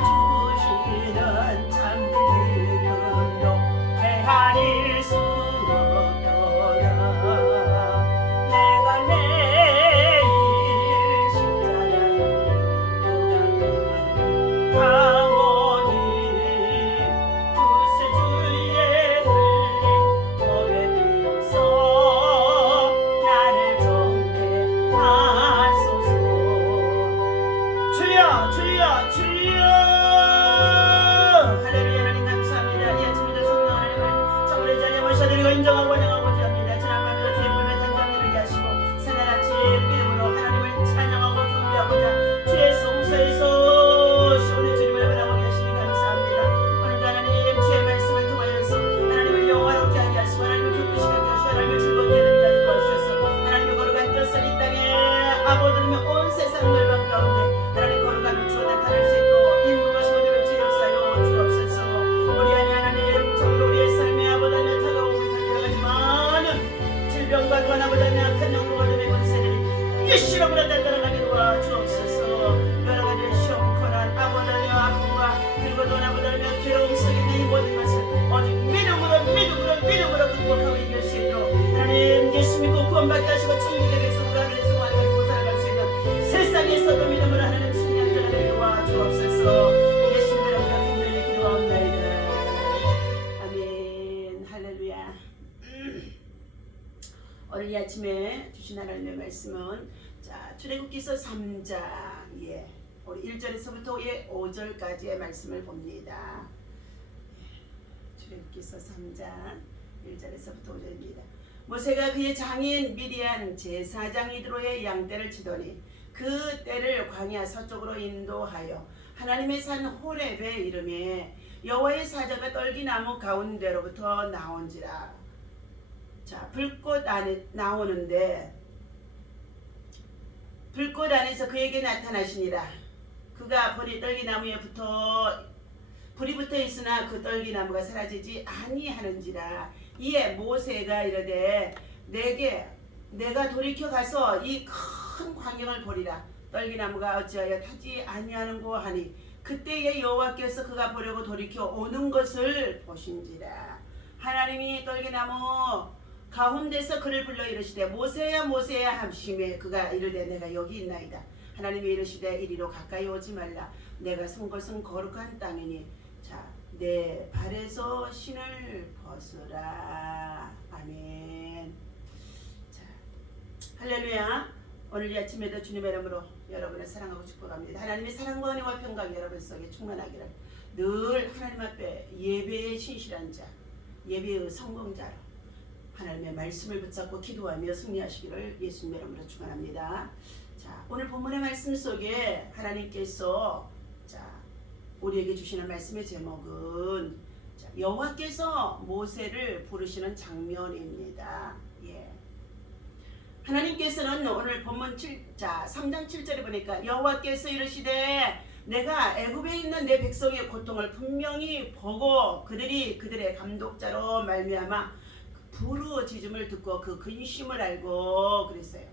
주시는 참된 기쁨도 헤아릴 수 없도다. 내가 내일 십자가를 도각한 강원이 구세주의 흘린 몸의 피로써 나를 정케 하소서. 주여 주여 주여. 할렐루야. 하나님 감사합니다. 이 아침에도 성령 하나님을 정말 이 자리에 모셔드리고 인정하고 원영하고자 합니다. 지난 밤에도 주의 몸에 단장을 이루게 하시고 새날 아침 믿음으로 하나님을 찬양하고 경배하고자 주의 성소에서 오늘 주님을 바라보게 하시니 감사합니다. 오늘도 하나님 주의 말씀을 통하여서 하나님을 영화롭게 하게 하시고 하나님을 기쁘시게 하게 하시고 하나님을 즐겁게 하게 하셔서 하나님의 거룩한 뜻을 이 땅에 아버지며 온 세상 열방 가운데 하나님 거룩함이 주어 나타날 수 있도록 인도하시고 되는 주 역사여 주옵소서. 우리 안에 하나님 정말 우리의 삶의 아버지며 다가오고 있는 여러 가지 많은 질병과 또한 아버지며 악한 영도가 되는 권세들이 예수님으로 단단하게 도와주옵소서. 여러 가지 시험, 고난, 아버지며 아픔과 그리고 또한 아버지며 괴로움 속에 있는 이 모든 것을 오직 믿음으로 극복하고 이길 수 있도록 하나님 예수 믿고 구원받게 하시고 천국의 백성으로 하늘의 소망을 가지고 살아갈 수 있는 세상에서도 믿음으로 하나님 승리하는 자가 되게 도와주옵소서. 예수님의 이름으로 간절히 기도하옵나이다. 아멘. 할렐루야. 오늘 이 아침에 주신 하나님의 말씀은 출애굽기서 3장 우리 1절에서부터 5절까지의 말씀을 봅니다. 출애굽기서 3장 1절에서부터 5절입니다. 모세가 그의 장인 미디안 제사장 이드로의 양떼를 치더니 그 떼를 광야 서쪽으로 인도하여 하나님의 산 호렙에 이르매 여호와의 사자가 떨기나무 가운데로부터 나온지라. 자, 불꽃 안에 나오는데 불꽃 안에서 그에게 나타나시니라. 그가 보니 떨기나무에 불이 붙어 있으나 그 떨기나무가 사라지지 아니하는지라. 이에 모세가 이르되 내가 돌이켜 가서 이 큰 광경을 보리라. 떨기나무가 어찌하여 타지 아니하는고 하니 그때에 여호와께서 그가 보려고 돌이켜 오는 것을 보신지라. 하나님이 떨기나무 가운데서 그를 불러 이르시되 모세야 모세야 하시매 그가 이르되 내가 여기 있나이다. 하나님이 이르시되 이리로 가까이 오지 말라. 내가 선 것은 거룩한 땅이니 자, 내 발에서 신을 벗으라. 아멘. 자, 할렐루야. 오늘 이 아침에도 주님의 이름으로 여러분을 사랑하고 축복합니다. 하나님의 사랑과 은혜와 평강이 여러분 속에 충만하기를. 늘 하나님 앞에 예배의 신실한 자, 예배의 성공자로 하나님의 말씀을 붙잡고 기도하며 승리하시기를 예수님의 이름으로 축원합니다. 자, 오늘 본문의 말씀 속에 하나님께서 우리에게 주시는 말씀의 제목은 여호와께서 모세를 부르시는 장면입니다. 하나님께서는 오늘 본문 3장 7절에 보니까 여호와께서 이르시되 내가 애굽에 있는 내 백성의 고통을 분명히 보고 그들의 감독자로 말미암아 부르짖음을 듣고 그 근심을 알고 그랬어요.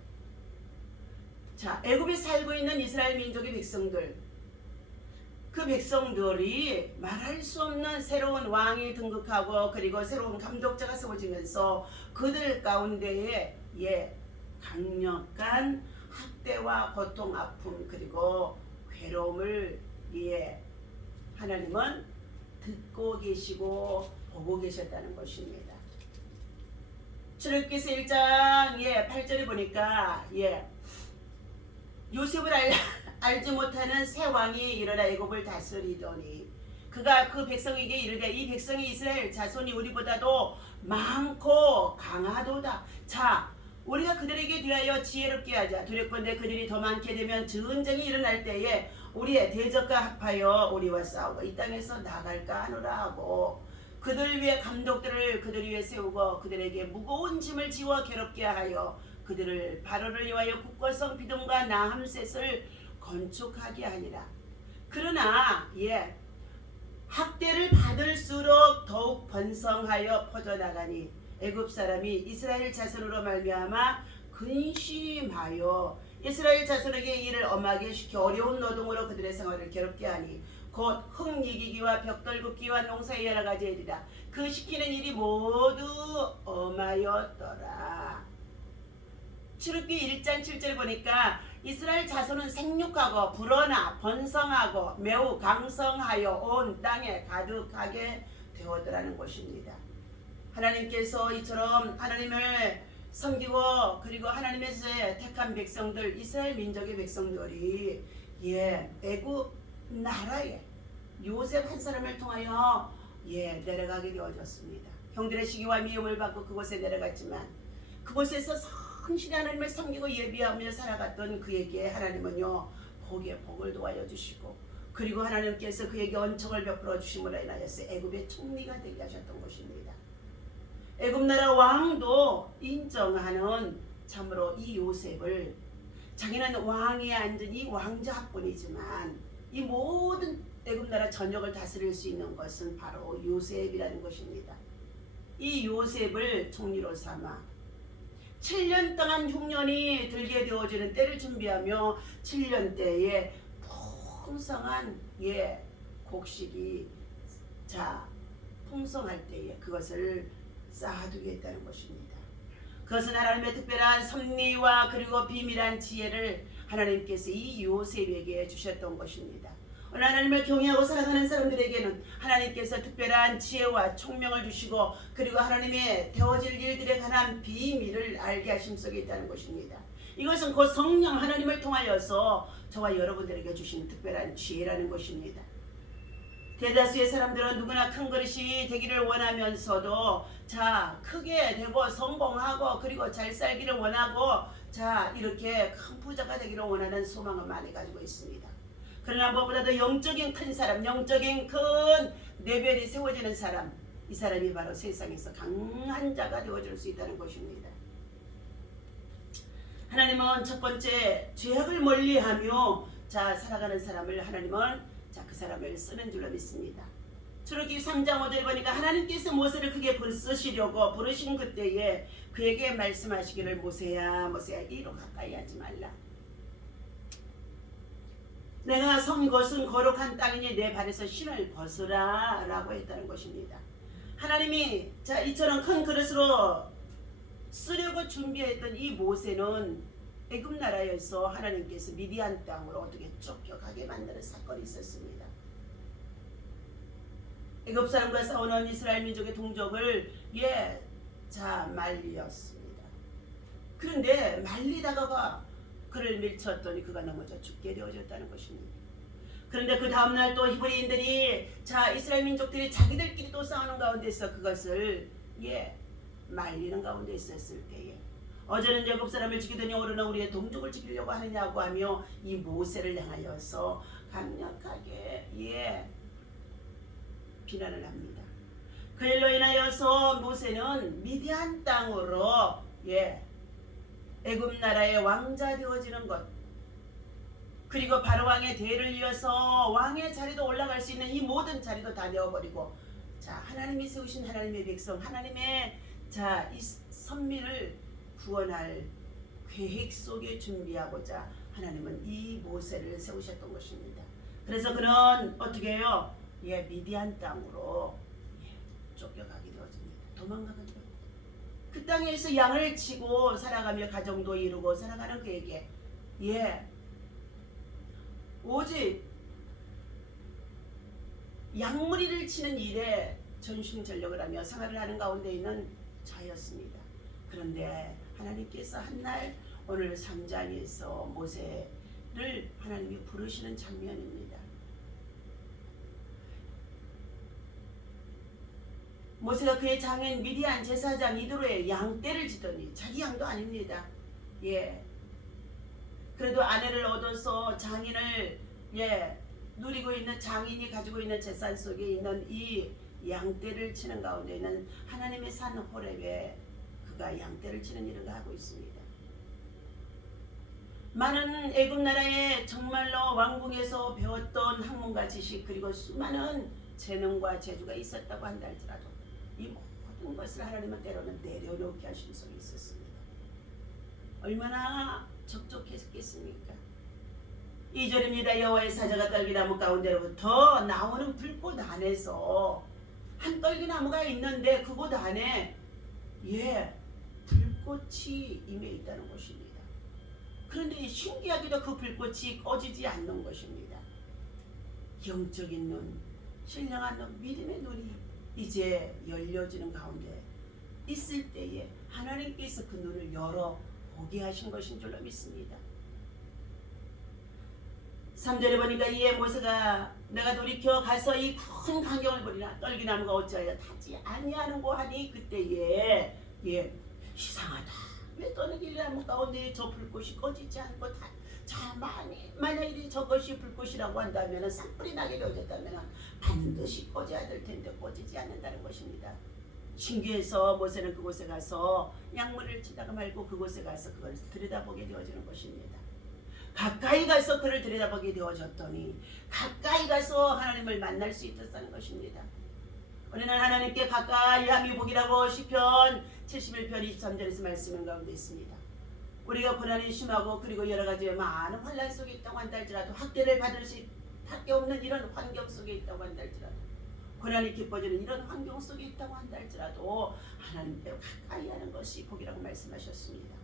자, 애굽에 살고 있는 이스라엘 민족의 백성들, 그 백성들이 말할 수 없는 새로운 왕이 등극하고 그리고 새로운 감독자가 세워지면서 그들 가운데에 강력한 학대와 고통, 아픔 그리고 괴로움을 하나님은 듣고 계시고 보고 계셨다는 것입니다. 출애굽기서 1장 8절에 보니까 요셉을 알지 못하는 새 왕이 일어나 애굽을 다스리더니 그가 그 백성에게 이르되 이 백성이 이스라엘 자손이 우리보다도 많고 강하도다. 자, 우리가 그들에게 대하여 지혜롭게 하자. 두렵건대 그들이 더 많게 되면 전쟁이 일어날 때에 우리의 대적과 합하여 우리와 싸우고 이 땅에서 나갈까 하노라 하고 그들 위에 감독들을 그들 위에 세우고 그들에게 무거운 짐을 지워 괴롭게 하여 그들을 바로를 위하여 국고성 비듬과 나함셋을 건축하게 하니라. 그러나 학대를 받을수록 더욱 번성하여 퍼져나가니 애굽 사람이 이스라엘 자손으로 말미암아 근심하여 이스라엘 자손에게 일을 엄하게 시켜 어려운 노동으로 그들의 생활을 괴롭게 하니 곧 흙 이기기와 벽돌 굽기와 농사의 여러 가지 일이라. 그 시키는 일이 모두 엄하였더라. 출애굽기 1장 7절 보니까 이스라엘 자손은 생육하고 불어나 번성하고 매우 강성하여 온 땅에 가득하게 되었더라는 것입니다. 하나님께서 이처럼 하나님을 섬기고 그리고 하나님의 택한 백성들, 이스라엘 민족의 백성들이 애굽 나라에 요셉 한 사람을 통하여 내려가게 되어졌습니다. 형들의 시기와 미움을 받고 그곳에 내려갔지만 그곳에서 성실히 하나님을 섬기고 예비하며 살아갔던 그에게 하나님은요 복에 복을 도와여 주시고 그리고 하나님께서 그에게 언총을 베풀어 주심으로 인하여서 애굽의 총리가 되게 하셨던 것입니다. 애굽 나라 왕도 인정하는 참으로 이 요셉을 자기는 왕위에 앉은 이 왕자뿐이지만 이 모든 애굽 나라 전역을 다스릴 수 있는 것은 바로 요셉이라는 것입니다. 이 요셉을 총리로 삼아 7년 동안 흉년이 들게 되어지는 때를 준비하며 7년 때에 풍성한 곡식이 풍성할 때에 그것을 쌓아두겠다는 것입니다. 그것은 하나님의 특별한 섭리와 그리고 비밀한 지혜를 하나님께서 이 요셉에게 주셨던 것입니다. 오늘 하나님을 경외하고 살아가는 사람들에게는 하나님께서 특별한 지혜와 총명을 주시고 그리고 하나님의 되어질 일들에 관한 비밀을 알게 하심 속에 있다는 것입니다. 이것은 곧 성령 하나님을 통하여서 저와 여러분들에게 주신 특별한 지혜라는 것입니다. 대다수의 사람들은 누구나 큰 그릇이 되기를 원하면서도 크게 되고 성공하고 그리고 잘 살기를 원하고 이렇게 큰 부자가 되기를 원하는 소망을 많이 가지고 있습니다. 그러나 무엇보다도 영적인 큰 사람, 영적인 큰 레벨이 세워지는 사람, 이 사람이 바로 세상에서 강한 자가 되어줄 수 있다는 것입니다. 하나님은 첫 번째 죄악을 멀리하며 살아가는 사람을 하나님은 그 사람을 쓰는 줄로 믿습니다. 출애굽기 3장 5절 보니까 하나님께서 모세를 크게 쓰시려고 부르신 그때에 그에게 말씀하시기를 모세야 이리로 가까이 하지 말라. 내가 선 것은 거룩한 땅이니 내 발에서 신을 벗으라 라고 했다는 것입니다. 하나님이 이처럼 큰 그릇으로 쓰려고 준비했던 이 모세는 애굽 나라에서 하나님께서 미디안 땅으로 어떻게 쫓겨가게 만드는 사건이 있었습니다. 애굽 사람과 싸우는 이스라엘 민족의 동족을 말리었습니다. 그런데 말리다가 그를 밀쳤더니 그가 넘어져 죽게 되어졌다는 것입니다. 그런데 그 다음날 또 히브리인들이 이스라엘 민족들이 자기들끼리 또 싸우는 가운데서 그것을 말리는 가운데 있었을 때에 어제는 애굽 사람을 지키더니 오늘은 우리의 동족을 지키려고 하느냐고 하며 이 모세를 향하여서 강력하게 비난을 합니다. 그 일로 인하여서 모세는 미디안 땅으로 애굽 나라의 왕자 되어지는 것, 그리고 바로 왕의 대를 이어서 왕의 자리도 올라갈 수 있는 이 모든 자리도 다 내어버리고 하나님이 세우신 하나님의 백성, 하나님의 이 선민을 구원할 계획 속에 준비하고자 하나님은 이 모세를 세우셨던 것입니다. 그래서 그는 어떻게 해요? 미디안 땅으로 쫓겨가게 되어집니다. 도망가게 되어집니다. 그 땅에서 양을 치고 살아가며 가정도 이루고 살아가는 그에게 오직 양무리를 치는 일에 전심전력을 하며 생활을 하는 가운데 있는 자였습니다. 그런데 하나님께서 한날 오늘 3장에서 모세를 하나님이 부르시는 장면입니다. 모세가 그의 장인 미디안 제사장 이드로의 양떼를 지더니 자기 양도 아닙니다. 그래도 아내를 얻어서 장인을 누리고 있는 장인이 가지고 있는 재산 속에 있는 이 양떼를 치는 가운데 있는 하나님의 산 호렙에 그가 양떼를 치는 일을 하고 있습니다. 많은 애굽 나라에 정말로 왕궁에서 배웠던 학문과 지식 그리고 수많은 재능과 재주가 있었다고 한다 할지라도 이 모든 것을 하나님은 때로는 내려놓게 하신 속에 있었습니다. 얼마나 적적했겠습니까? 2절입니다. 여호와의 사자가 떨기나무 가운데로부터 나오는 불꽃 안에서 한 떨기나무가 있는데 그곳 안에 불꽃이 임해 있다는 것입니다. 그런데 신기하게도 그 불꽃이 꺼지지 않는 것입니다. 영적인 눈, 신령한 눈, 믿음의 눈이 이제 열려지는 가운데 있을 때에 하나님께서 그 눈을 열어 보게 하신 것인 줄로 믿습니다. 3절에 보니까 이에 모세가 내가 돌이켜 가서 이 큰 광경을 보리라 떨기나무가 어찌하여 타지 아니하는고 하니 그때에 이상하다. 왜 떨기나무 가운데 저 불꽃이 꺼지지 않고 만약에 저것이 불꽃이라고 한다면 산불이 나게 되어졌다면 반드시 꺼져야 될 텐데 꺼지지 않는다는 것입니다. 신기해서 모세는 그곳에 가서 양물을 치다가 말고 그곳에 가서 그걸 들여다보게 되어지는 것입니다. 가까이 가서 그를 들여다보게 되어졌더니 가까이 가서 하나님을 만날 수 있었다는 것입니다. 우리는 하나님께 가까이 함이 복이라고 시편 71편 23절에서 말씀한 가운데 있습니다. 우리가 고난이 심하고 그리고 여러 가지의 많은 환난 속에 있다고 한다 할지라도 학대를 받을 수밖에 없는 이런 환경 속에 있다고 한다 할지라도 고난이 깊어지는 이런 환경 속에 있다고 한다 할지라도 하나님께 가까이 하는 것이 복이라고 말씀하셨습니다.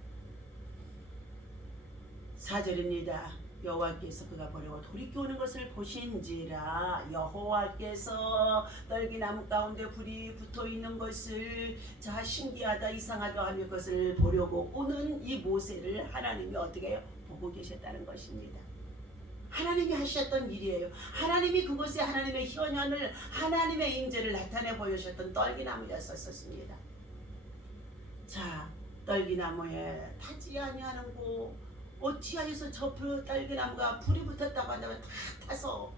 4절입니다. 여호와께서 그가 보려고 돌이켜 오는 것을 보신지라 여호와께서 떨기나무 가운데 불이 붙어있는 것을 신기하다 이상하다 하며 그것을 보려고 오는 이 모세를 하나님이 어떻게 해요? 보고 계셨다는 것입니다. 하나님이 하셨던 일이에요. 하나님이 그곳에 하나님의 현현을 하나님의 임재를 나타내 보여주셨던 떨기나무였었습니다. 떨기나무에 타지 아니하는 곳 어찌하여서 저 떨기나무가 불이 붙었다고 한다면 다 타서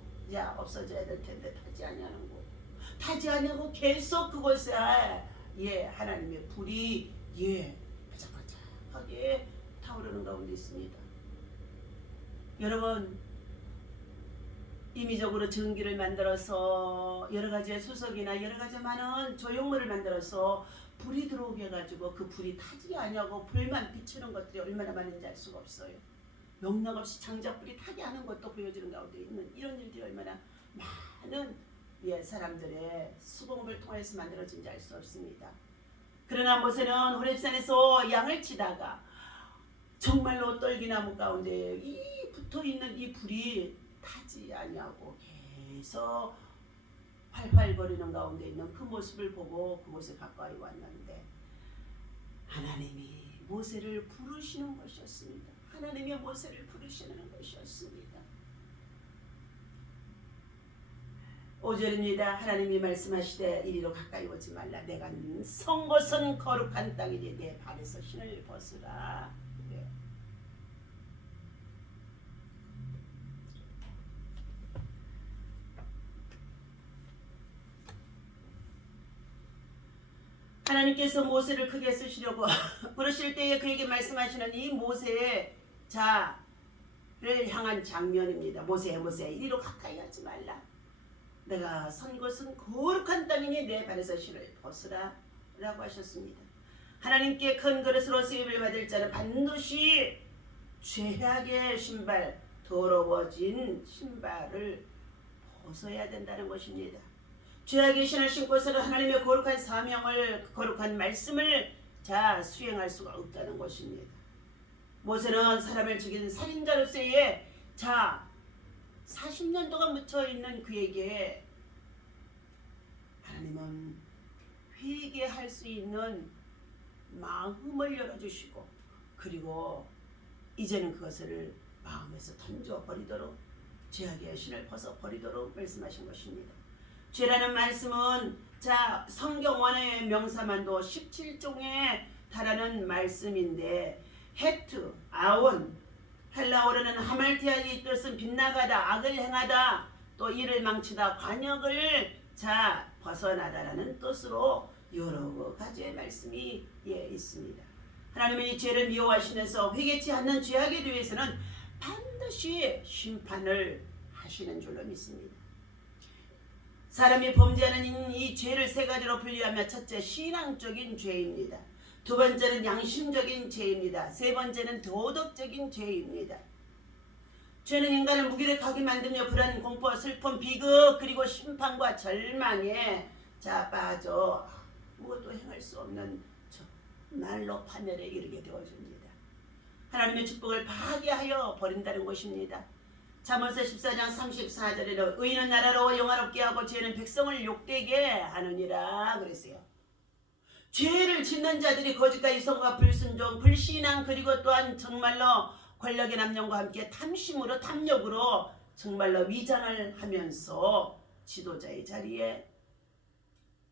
없어져야 될 텐데 타지 아니하는 곳 타지 아니하고 계속 그곳에 하나님의 불이 바짝바짝하게 타오르는 가운데 있습니다. 여러분 임의적으로 전기를 만들어서 여러 가지의 수석이나 여러 가지 많은 조형물을 만들어서 불이 들어오게 해가지고 그 불이 타지 아니하고 불만 비추는 것들이 얼마나 많은지 알 수가 없어요. 영락없이 장작불이 타게 하는 것도 보여지는 가운데 있는 이런 일들이 얼마나 많은 사람들의 수공업을 통해서 만들어진지 알 수 없습니다. 그러나 모세는 호렙산에서 양을 치다가 정말로 떨기나무 가운데 이 붙어있는 이 불이 타지 아니하고 계속 활활거리는 가운데 있는 그 모습을 보고 그곳에 가까이 왔는데 하나님이 모세를 부르시는 것이었습니다. 하나님이 모세를 부르시는 것이었습니다. 5절입니다. 하나님이 말씀하시되 이리로 가까이 오지 말라. 내가 선 곳은 거룩한 땅이니 내 발에서 신을 벗으라. 하나님께서 모세를 크게 쓰시려고 부르실 때에 그에게 말씀하시는 이 모세의 자를 향한 장면입니다. 모세 이리로 가까이 하지 말라. 내가 선 곳은 거룩한 땅이니 내 발에서 신을 벗으라 라고 하셨습니다. 하나님께 큰 그릇으로 쓰임을 받을 자는 반드시 죄악의 신발, 더러워진 신발을 벗어야 된다는 것입니다. 죄악의 신을 신고서는 하나님의 거룩한 사명을 거룩한 말씀을 수행할 수가 없다는 것입니다. 모세는 사람을 죽인 살인자로서의 40년 동안 묻혀있는 그에게 하나님은 회개할 수 있는 마음을 열어주시고 그리고 이제는 그것을 마음에서 던져버리도록 죄악의 신을 벗어버리도록 말씀하신 것입니다. 죄라는 말씀은 성경 원어의 명사만도 17종에 달하는 말씀인데 헤트, 아온, 헬라어로는 하말티아의 뜻은 빗나가다, 악을 행하다, 또 이를 망치다, 관역을 벗어나다라는 뜻으로 여러 가지의 말씀이 있습니다. 하나님은 이 죄를 미워하시면서 회개치 않는 죄악에 대해서는 반드시 심판을 하시는 줄로 믿습니다. 사람이 범죄하는 이 죄를 세 가지로 분류하며 첫째 신앙적인 죄입니다. 두 번째는 양심적인 죄입니다. 세 번째는 도덕적인 죄입니다. 죄는 인간을 무기력하게 만들며 불안, 공포, 슬픔, 비극 그리고 심판과 절망에 빠져 무엇도 행할 수 없는 날로 판결에 이르게 되어줍니다. 하나님의 축복을 파괴하여 버린다는 것입니다. 잠언서 14장 34절에는 의인은 나라로 영화롭게 하고 죄는 백성을 욕되게 하느니라 그랬어요. 죄를 짓는 자들이 거짓과 이성과 불순종, 불신앙 그리고 또한 정말로 권력의 남용과 함께 탐심으로 탐욕으로 정말로 위장을 하면서 지도자의 자리에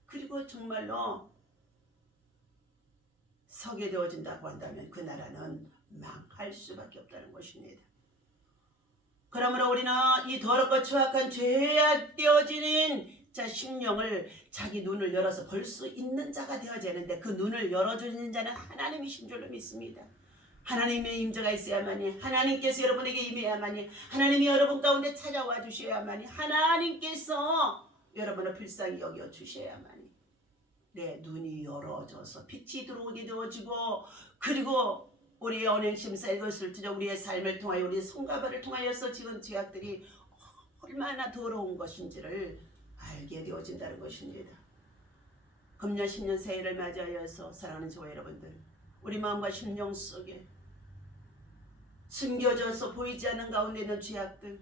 그리고 정말로 서게 되어진다고 한다면 그 나라는 망할 수밖에 없다는 것입니다. 그러므로 우리는 이 더럽고 추악한 죄악되어지는 심령을 자기 눈을 열어서 볼 수 있는 자가 되어야 하는데 그 눈을 열어주는 자는 하나님이신 줄로 믿습니다. 하나님의 임재가 있어야만이, 하나님께서 여러분에게 임해야만이, 하나님이 여러분 가운데 찾아와 주셔야만이, 하나님께서 여러분을 불쌍히 여겨 주셔야만이 내 눈이 열어져서 빛이 들어오게 되어지고 그리고 우리의 언행심사 이것을 통해 우리의 삶을 통하여 우리의 손가발을 통하여서 지은 죄악들이 얼마나 더러운 것인지를 알게 되어진다는 것입니다. 금년 10년 새해를 맞이하여서 사랑하는 저와 여러분들, 우리 마음과 심령 속에 숨겨져서 보이지 않는 가운데 있는 죄악들,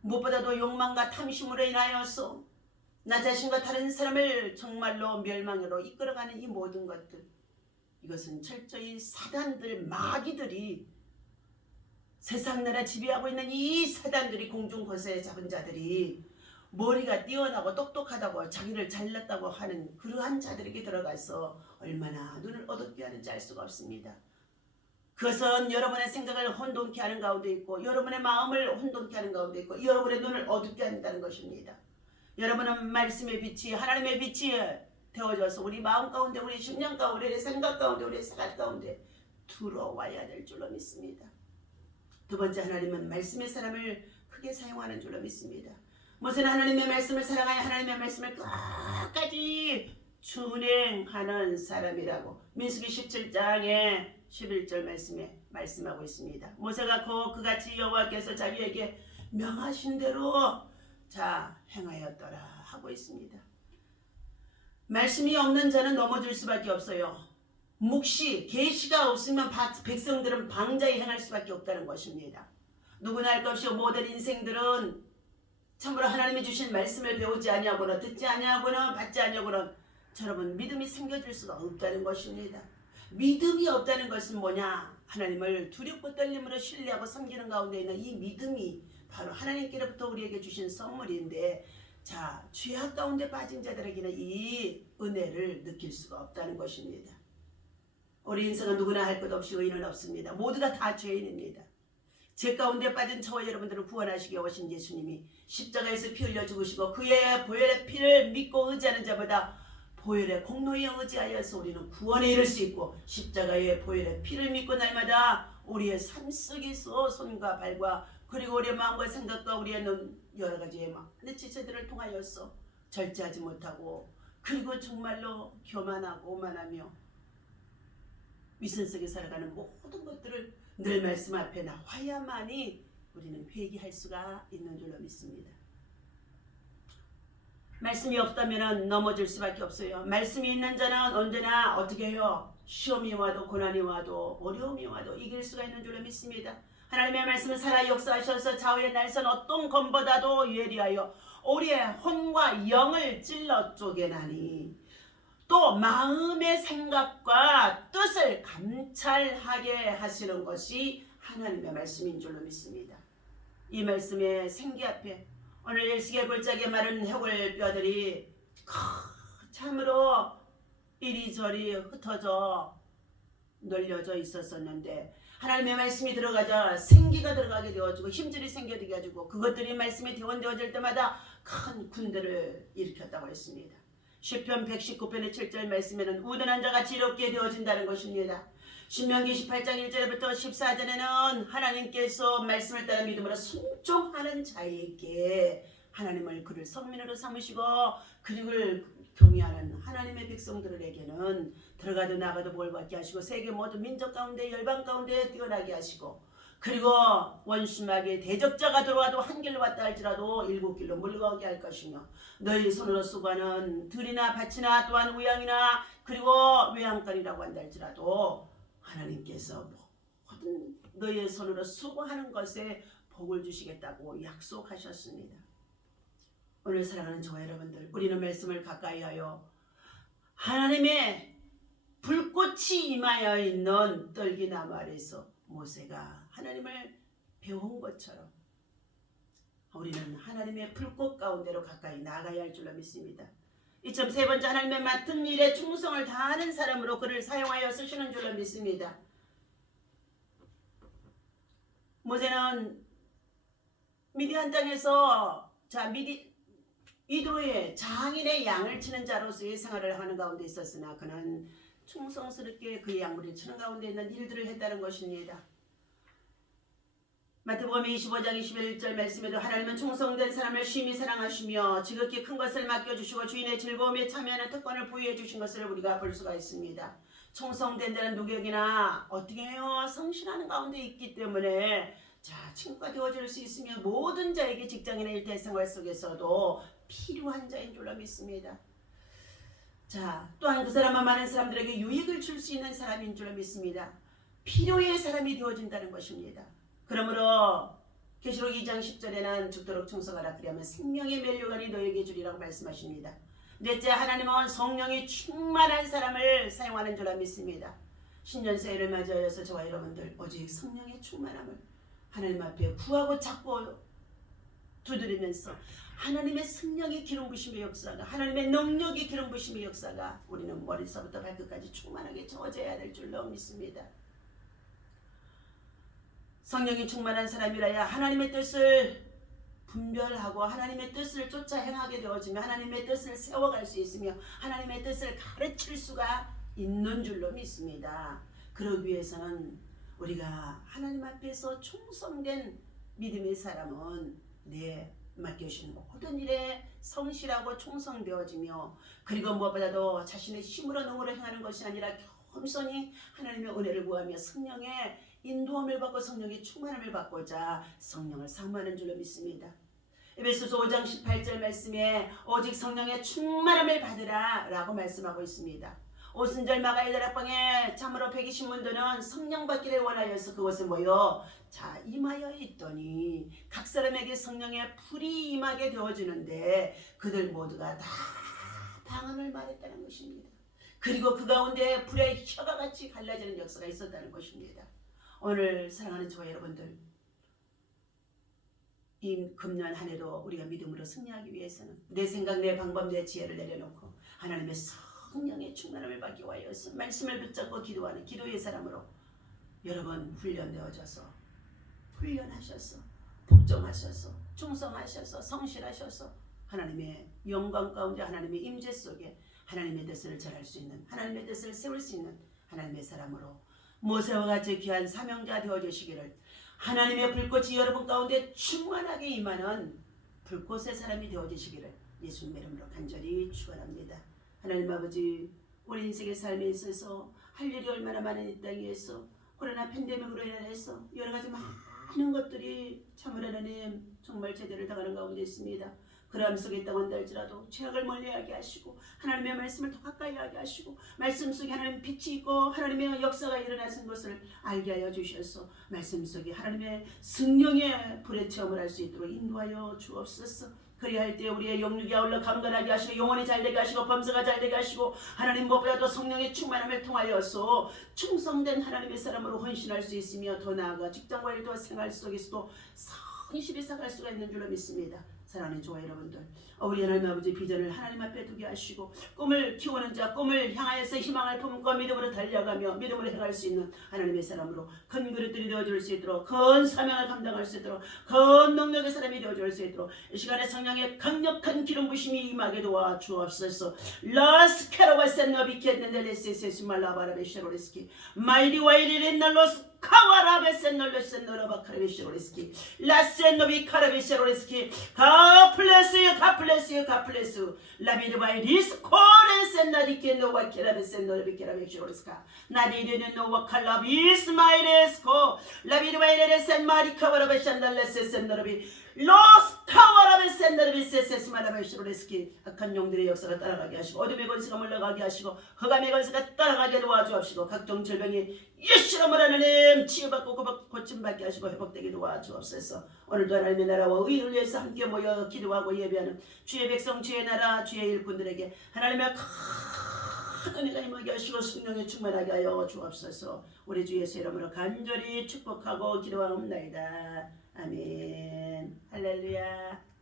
무엇보다도 욕망과 탐심으로 인하여서 나 자신과 다른 사람을 정말로 멸망으로 이끌어가는 이 모든 것들, 이것은 철저히 사단들, 마귀들이 세상 나라 지배하고 있는 이 사단들이 공중거세에 잡은 자들이 머리가 뛰어나고 똑똑하다고 자기를 잘났다고 하는 그러한 자들에게 들어가서 얼마나 눈을 어둡게 하는지 알 수가 없습니다. 그것은 여러분의 생각을 혼돈케 하는 가운데 있고 여러분의 마음을 혼돈케 하는 가운데 있고 여러분의 눈을 어둡게 한다는 것입니다. 여러분은 말씀의 빛이 하나님의 빛이 되어져서 우리 마음 가운데 우리 심령 가운데 우리 생각 가운데 우리 생각 가운데 들어와야 될 줄로 믿습니다. 두 번째, 하나님은 말씀의 사람을 크게 사용하는 줄로 믿습니다. 모세는 하나님의 말씀을 사랑하여 하나님의 말씀을 끝까지 준행하는 사람이라고 민수기 17장에 11절 말씀에 말씀하고 있습니다. 모세가 그같이 여호와께서 자기에게 명하신 대로 행하였더라 하고 있습니다. 말씀이 없는 자는 넘어질 수밖에 없어요. 묵시, 계시가 없으면 백성들은 방자히 행할 수밖에 없다는 것입니다. 누구나 할 것 없이 모든 인생들은 참으로 하나님이 주신 말씀을 배우지 아니하거나 듣지 아니하거나 받지 아니하거나 여러분 믿음이 생겨질 수가 없다는 것입니다. 믿음이 없다는 것은 뭐냐? 하나님을 두렵고 떨림으로 신뢰하고 섬기는 가운데 있는 이 믿음이 바로 하나님께로부터 우리에게 주신 선물인데 죄악 가운데 빠진 자들에게는 이 은혜를 느낄 수가 없다는 것입니다. 우리 인생은 누구나 할 것 없이 의인은 없습니다. 모두가 다 죄인입니다. 죄 가운데 빠진 저와 여러분들을 구원하시기 오신 예수님이 십자가에서 피 흘려 죽으시고 그의 보혈의 피를 믿고 의지하는 자보다 보혈의 공로에 의지하여서 우리는 구원에 이를 수 있고 십자가의 보혈의 피를 믿고 날마다 우리의 삶 속에서 손과 발과 그리고 우리의 마음과 생각과 우리의 여러 가지의 지체들을 통하여서 절제하지 못하고 그리고 정말로 교만하고 오만하며 위선 속에 살아가는 모든 것들을 늘 말씀 앞에 나와야만이 우리는 회개할 수가 있는 줄로 믿습니다. 말씀이 없다면 넘어질 수밖에 없어요. 말씀이 있는 자는 언제나 어떻게 해요? 시험이 와도 고난이 와도 어려움이 와도 이길 수가 있는 줄로 믿습니다. 하나님의 말씀은 살아 역사하셔서 좌우의 날선 어떤 검보다도 예리하여 우리의 혼과 영을 찔러 쪼개나니 또 마음의 생각과 뜻을 감찰하게 하시는 것이 하나님의 말씀인 줄로 믿습니다. 이 말씀의 생기 앞에 오늘 일식의 골짜기에 마른 해골 뼈들이 참으로 이리저리 흩어져 널려져 있었었는데 하나님의 말씀이 들어가자 생기가 들어가게 되어지고 힘줄이 생겨지게 가지고 그것들이 말씀이 대원되어질 때마다 큰 군대를 일으켰다고 했습니다. 시편 119편의 7절 말씀에는 우둔한 자가 지롭게 되어진다는 것입니다. 신명기 18장 1절부터 14절에는 하나님께서 말씀을 따라 믿음으로 순종하는 자에게 하나님을 그를 성민으로 삼으시고 그를 경외하는 하나님의 백성들에게는 들어가도 나가도 복을 받게 하시고 세계 모든 민족 가운데 열방 가운데 뛰어나게 하시고 그리고 원수마귀의 대적자가 들어와도 한 길로 왔다 할지라도 일곱 길로 물러가게 할 것이며 너희 손으로 수고하는 들이나 밭이나 또한 우양이나 그리고 외양간이라고 한다 할지라도 하나님께서 모든 너희의 손으로 수고하는 것에 복을 주시겠다고 약속하셨습니다. 오늘 사랑하는 저와 여러분들, 우리는 말씀을 가까이 하여 하나님의 불꽃이 임하여 있는 떨기나무 아래서 모세가 하나님을 배운 것처럼 우리는 하나님의 불꽃 가운데로 가까이 나가야 할 줄로 믿습니다. 이점 세 번째, 하나님의 맡은 일에 충성을 다하는 사람으로 그를 사용하여 쓰시는 줄로 믿습니다. 모세는 미디안 땅에서 이도의 장인의 양을 치는 자로서의 생활을 하는 가운데 있었으나 그는 충성스럽게 그의 양물을 치는 가운데 있는 일들을 했다는 것입니다. 마태복음 25장 21절 말씀에도 하나님은 충성된 사람을 심히 사랑하시며 지극히 큰 것을 맡겨주시고 주인의 즐거움에 참여하는 특권을 부여해 주신 것을 우리가 볼 수가 있습니다. 충성된 자는 누구에게나 어떻게 해요? 성실하는 가운데 있기 때문에 친구가 되어줄 수 있으며 모든 자에게 직장이나 일대생활 속에서도 필요한 자인 줄로 믿습니다. 또한 그 사람은 많은 사람들에게 유익을 줄 수 있는 사람인 줄로 믿습니다. 필요의 사람이 되어진다는 것입니다. 그러므로 계시록 2장 10절에는 죽도록 충성하라 그리하면 생명의 면류관이 너에게 주리라고 말씀하십니다. 넷째, 하나님은 성령이 충만한 사람을 사용하는 줄로 믿습니다. 신년새해를 맞이하여서 저와 여러분들 오직 성령의 충만함을 하나님 앞에 구하고 찾고 두드리면서 하나님의 성령의 기름 부심의 역사가, 하나님의 능력의 기름 부심의 역사가 우리는 머리서부터 발끝까지 충만하게 저어져야 될 줄로 믿습니다. 성령이 충만한 사람이라야 하나님의 뜻을 분별하고 하나님의 뜻을 쫓아 행하게 되어지며 하나님의 뜻을 세워갈 수 있으며 하나님의 뜻을 가르칠 수가 있는 줄로 믿습니다. 그러기 위해서는 우리가 하나님 앞에서 충성된 믿음의 사람은 맡겨주신 모든 일에 성실하고 충성되어지며 그리고 무엇보다도 자신의 힘으로 능으로 행하는 것이 아니라 겸손히 하나님의 은혜를 구하며 성령의 인도함을 받고 성령의 충만함을 받고자 성령을 사모하는 줄로 믿습니다. 에베소서 5장 18절 말씀에 오직 성령의 충만함을 받으라 라고 말씀하고 있습니다. 오순절 마가의 다락방에 참으로 120문도는 성령 받기를 원하여서 그것은 임하여 있더니 각 사람에게 성령의 불이 임하게 되어지는데 그들 모두가 다 방언을 말했다는 것입니다. 그리고 그 가운데 불의 혀가 같이 갈라지는 역사가 있었다는 것입니다. 오늘 사랑하는 저와 여러분들, 이 금년 한 해도 우리가 믿음으로 승리하기 위해서는 내 생각, 내 방법, 내 지혜를 내려놓고 하나님의 성령의 충만함을 받기 위하여서 말씀을 붙잡고 기도하는 기도의 사람으로 여러분 훈련하셔서 복종하셔서 충성하셔서 성실하셔서 하나님의 영광 가운데 하나님의 임재 속에 하나님의 뜻을 전할 수 있는, 하나님의 뜻을 세울 수 있는 하나님의 사람으로 모세와 같이 귀한 사명자 되어주시기를, 하나님의 불꽃이 여러분 가운데 충만하게 임하는 불꽃의 사람이 되어주시기를 예수님의 이름으로 간절히 축원합니다. 하나님 아버지, 우리 인생의 삶에 있어서 할 일이 얼마나 많은 이 땅에서 코로나 팬데믹으로 인해서 여러 가지 많은 것들이 참으로 하나님 정말 제대로 당하는 가운데 있습니다. 그러함 속에 있다고 한달지라도 죄악을 멀리하게 하시고 하나님의 말씀을 더 가까이 하게 하시고 말씀 속에 하나님의 빛이 있고 하나님의 역사가 일어나신 것을 알게 하여 주셔서 말씀 속에 하나님의 성령의 불의 체험을 할 수 있도록 인도하여 주옵소서. 그리할 때 우리의 영육이 아울러 강건하게 하시고 영혼이 잘되게 하시고 범사가 잘되게 하시고 하나님 무엇보다도 성령의 충만함을 통하여서 충성된 하나님의 사람으로 헌신할 수 있으며 더 나아가 직장과 일과 생활 속에서도 성실히 살아갈 수가 있는 줄로 믿습니다. 사랑하는 저와 여러분들, 우리 하나님 아버지 비전을 하나님 앞에 두게 하시고 꿈을 키우는 자, 꿈을 향하여서 희망을 품고 믿음으로 달려가며 믿음으로 행할 수 있는 하나님의 사람으로 큰 그릇들이 되어줄 수 있도록, 큰 사명을 감당할 수 있도록, 큰 능력의 사람이 되어줄 수 있도록 이 시간에 성령의 강력한 기름 부심이 임하게 도와 주옵소서. 라스케라와 센너비케 넨델레세세 스말라바라베 쉐로레스키 마이리 와이리 렌날로스 카와라베센 널레센 너라바 카라베시로리스키 라센 노비 카라베시로리스키 가플레스요 가플레스요 가플레스 라비르바이 리스코레센 나디케 노와 케라베센 너비 케라베시로리스카 나디르는 노와 칼라비스 마이레스코 라비르바이레센 마리 카와라베센 널레센 너비 로스 카와라베센 너비 세세스 마라베시로리스키 악한 영들의 역사가 따라가게 하시고 어둠의 권세가 물러가게 하시고 흑암의 권세가 따라가게 도와주옵시고 각종 질병이 예수님을 하나님 치유받고 고침받게 하시고 회복되게 도와주옵소서. 오늘도 하나님의 나라와 의를 위해서 함께 모여 기도하고 예배하는 주의 백성 주의 나라 주의 일꾼들에게 하나님의 큰 은혜가 임하게 하시고 성령에 충만하게 하여 주옵소서. 우리 주 예수 이름으로 간절히 축복하고 기도하옵나이다. 아멘. 할렐루야.